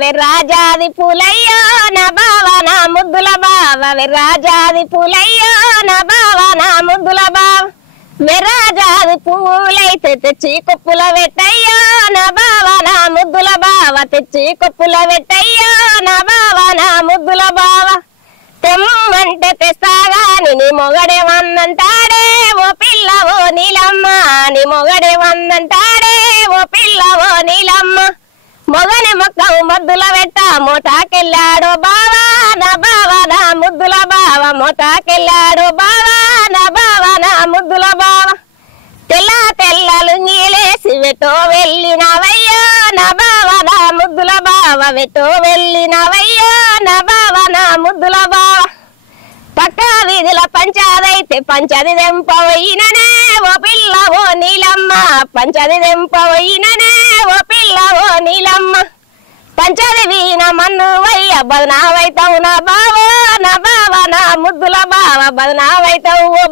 వెర్రాజాది పూలయ్యో నా బావ నా ముద్దుల బావ వెర్రాజాది పూలయ్యో నా బావ నా ముద్దుల బావ వెర్రాజాది పూలైతే తెచ్చి కొప్పుల పెట్టయ్యో నా బావ నా ముద్దుల బావ తెచ్చి కొప్పుల పెట్టయ్యో నా బావ నా ముద్దుల బావ తెమ్మంటే తెస్తాగాని నీ మొగడే వందంటాడే ఓ పిల్ల ఓ నీలమ్మ నీ మొగడే వందంటాడే ఓ పిల్ల ఓ నీలమ్మ మొగని మొక్కం మద్దుల పెట్ట మోటాకెళ్ళాడో బావా నా బావ నా ముద్దుల బావ మోటాకెళ్ళాడో బావా నా బావ నా ముద్దుల బావ తెల్ల తెల్లలు నీలేసి వెటో వెళ్ళినవయ్యో నా బావ నా ముద్దుల బావ వెటో వెళ్ళినవయ్యో నా బావ నా ముద్దుల బావ పక్క వీధుల పంచాదైతే పంచది దెంపవయిననే ఓ పిల్ల ఓ నీలమ్మ పంచది దెంపవయిననే ఓ పిల్ల ఓ నీలమ్మ పంచది వీణ మన్ను వయ్య బదనావైతావు నా బావ నా బావ నా ముద్దుల బావ బదనావైతావు ఓ